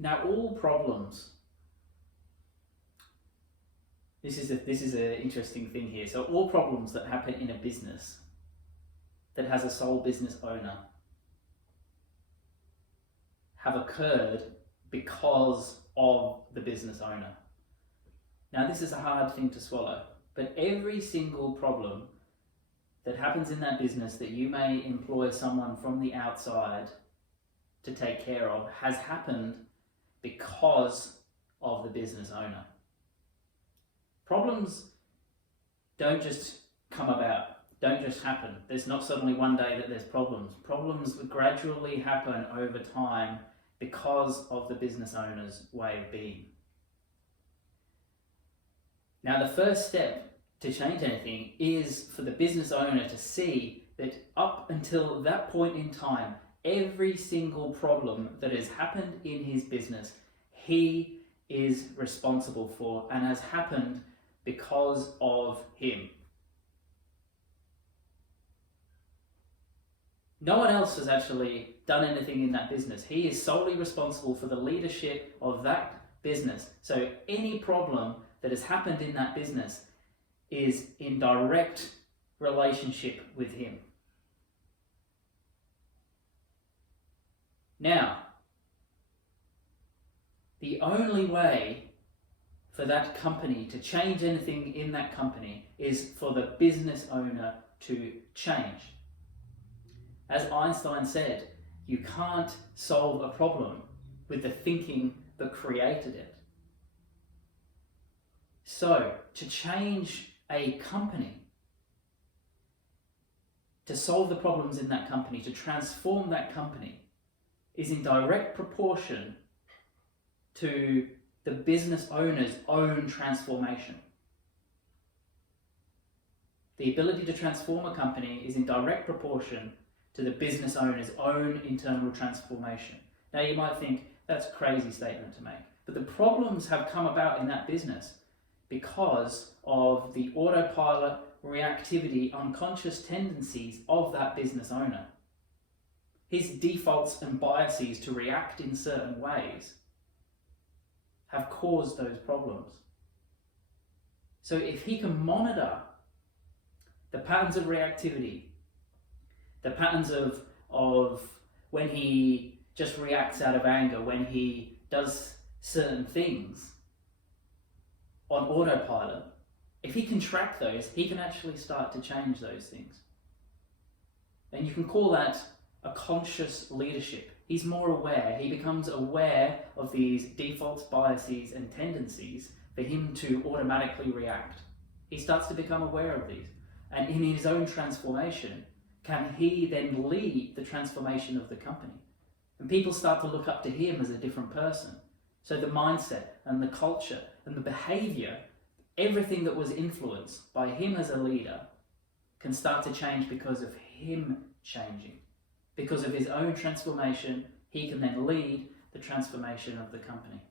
Now, all problems, this is an interesting thing here. So all problems that happen in a business that has a sole business owner have occurred because of the business owner. Now, this is a hard thing to swallow, but every single problem that happens in that business that you may employ someone from the outside to take care of has happened because of the business owner. Problems don't just come about, don't just happen. There's not suddenly one day that there's problems. Problems gradually happen over time because of the business owner's way of being. Now, the first step to change anything is for the business owner to see that up until that point in time, every single problem that has happened in his business, he is responsible for and has happened because of him. No one else has actually done anything in that business. He is solely responsible for the leadership of that business. So any problem that has happened in that business is in direct relationship with him. Now, the only way for that company to change anything in that company is for the business owner to change. As Einstein said, you can't solve a problem with the thinking that created it. So, to change a company, to solve the problems in that company, to transform that company, is in direct proportion to the business owner's own transformation. The ability to transform a company is in direct proportion to the business owner's own internal transformation. Now, you might think that's a crazy statement to make, but the problems have come about in that business because of the autopilot, reactivity, unconscious tendencies of that business owner. His defaults and biases to react in certain ways have caused those problems. So if he can monitor the patterns of reactivity, the patterns of when he just reacts out of anger, when he does certain things on autopilot, if he can track those, he can actually start to change those things. And you can call that a conscious leadership. He's more aware. He becomes aware of these defaults, biases, and tendencies for him to automatically react. He starts to become aware of these. And in his own transformation, can he then lead the transformation of the company? And people start to look up to him as a different person. So the mindset and the culture and the behavior, everything that was influenced by him as a leader, can start to change because of him changing. Because of his own transformation, he can then lead the transformation of the company.